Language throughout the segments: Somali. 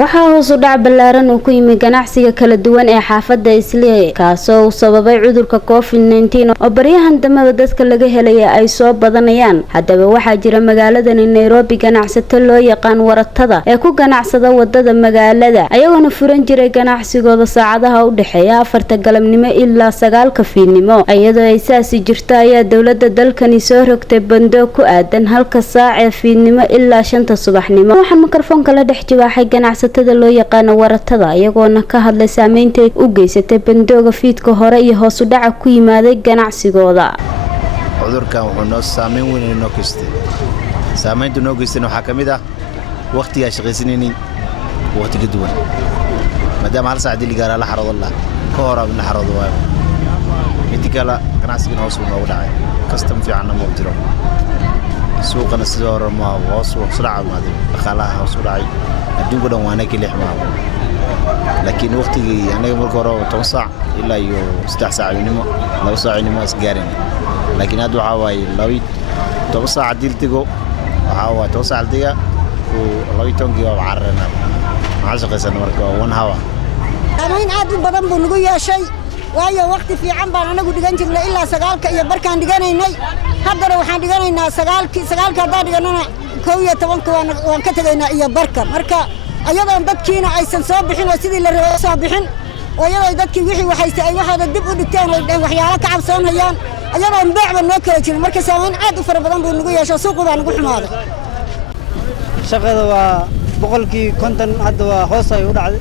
waxaa hoos u dhac ballaaran uu ku yimi ganacsiga kala duwan ee xaafadda Islii kaasoo sababay cudurka COVID-19 oo baryahan dambe dadka laga helay ay soo badanayaan. Haddaba waxaa jira magaalada Nairobi ganacsato loo yaqaan waratada ee ku ganacsada wadada magaalada ayagoona furan jiray ganacsigooda saacadaha u dhaxeeya 4 galabnimo ilaa 9 fiidnimo. Iyadoo ay saasi jirto ayaa dawladda dalkani soo rogtay bando ku aadan halka saac ee fiidnimo ilaa 5 subaxnimo. Waxaan mikrofoonka la dhex jibaaxay ganacsatada loo yaqaan waratada ayagoona ka hadlay saameynta u geysatay bandooga fiidka hore iyo hoos u dhaca ku yimaaday ganacsigooda. cudurkan wuxuu noo saameyn weyn noo geystay. saameyntu noo geystay waxa kamid ah waqtiga shaqaysanaynin waqti ka duwan maadaama hal saac dili gaar la xaroodo ka hor la xaroodo waayo mid kale ganacsiga hoos u noogu dhacay custom fiican ma jiro suuqana sidoo hore ma hoos u sraca maaday dhaqaalaha hoos u dhacay adduunka dhan waana ka leexmaado laakiin waqtigii anaga markii hore 10 saac ilaa iyo 3 saacinimo 2 saacinimo is gaarin laakiin hadda waxa waay 10 saac diltigo waxa waay 10 saac diga oo 12 waa carrana ma shaqaysan marka 1 hour damayn aad u badan buu nagu yeeshay waayo waqti fiican baan anagu dhigan jirnay ilaa 9 iyo barkaan dhiganaynay haddana waxaan dhiganaynaa 9 hadaan dhiganana 11 waan ka tagaynaa iyo barka marka ayadoo dadkiina aysan soo bixin oo sidii la rabay soo bixin oo ayadoo dadkii wixii waxaystay ay waxooda dib u dhigteen oo waxyaalo ka cabsoonayaan ayadoo beecba noo kala jirin marka saameyn aad u fara badan buu nagu yeeshay suuqu baa nagu xumaaday shaqada waa boqolkii 50 hadda waa hoos ay u dhacday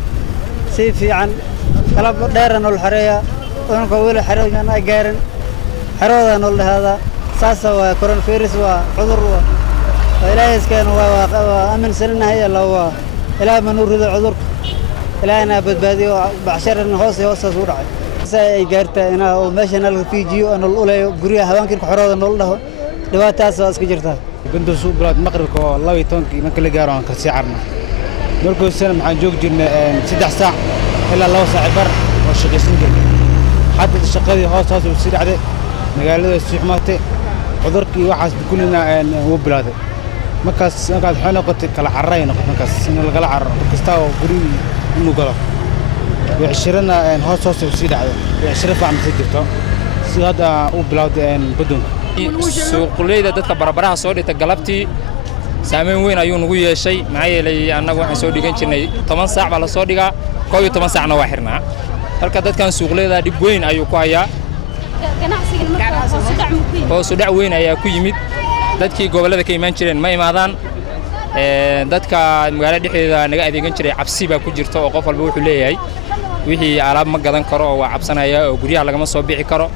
si fiican qalab dheer oo la xareeya oo weli xareeyan ay gaarin xarooda oo la hada saasa waa coronavirus waa cudur ilaahay iskeen waa amin salinahay Allah waa ilaahay ma nuurido cudur ilaahayna badbaadiyo bacshirna hoos u dhacay say ay gaartaa ina oo meeshana la fiijiyo aan u leeyo guriga haweenka xorooda nool dhaho dhibaataas waa iska jirtaa gando soo bilaad maqribka 12 marka la gaaro aan ka sii carna markuu sana maxaan joog jirnay 3 saac ilaa 2 saac bar oo shaqaysan jirnay hadda shaqadii hoos u sii dhacday magaalada suuxmaatay cudurkii waxaas kulina uu bilaaday markaas waxay noqotay kala carray noqotay markaas in la kala carro kasta oo guri inuu galo wixirana hoos u sii dhacday wixir faham si jirto si hada uu bilaaday badonka suuqleyda dadka barbaraha soo dhigta galabtii saameyn weyn ayuu nagu yeeshay maxaa yeelay annagu waxaan soo dhigan jirnay 10 saac baa la soo dhigaa 12 saacna waa xirnaa halka dadkan suuqleyda dib weyn ayuu ku hayaa ganacsiga markaa hoos u dhac weyn ayaa ku yimid dadkii gobolada ka imaan jireen ma imaadaan dadka magaalada dhexdeeda naga adeegan jiray cabsi baa ku jirto oo qof walba wuxuu leeyahay wixii alaab ma gadan karo oo waa cabsanaya oo guriyaha laga soo bixi karo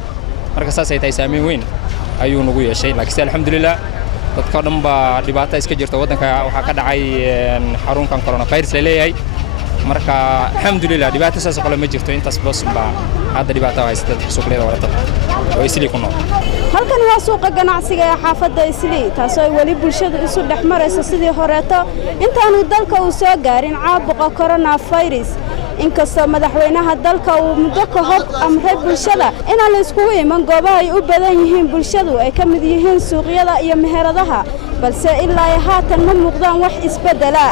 marka saas ay tahay saameyn weyn ayuu nagu yeeshay laakiin alxamdulillah dadka dhan ba dhibaato iska jirto wadanka waxa ka dhacay xarunkan coronavirus la leeyahay marka alxamdulillah dhibaato saas kale ma jirto intaas boos ba hadda dhibaato haysta suuqleyda waratada oo Islii ku nool halkan waa suuqa ganacsiga ee xaafadda Islii taasoo ay wali bulshadu isu dhaxmarayso sidii horeeto intaanu dalka uu soo gaarin caabuqa coronavirus inkastoo madaxweynaha dalka uu muddo ka hor amray bulshada in la isku iman goobaha ay u badan yihiin bulshadu ay ka mid yihiin suuqyada iyo meheradaha balse ilaa haatan ma muuqdaan wax isbedela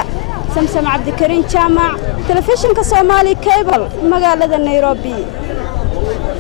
samsam cabdikariin jaamac telefishinka Somali Cable magaalada Nairobi.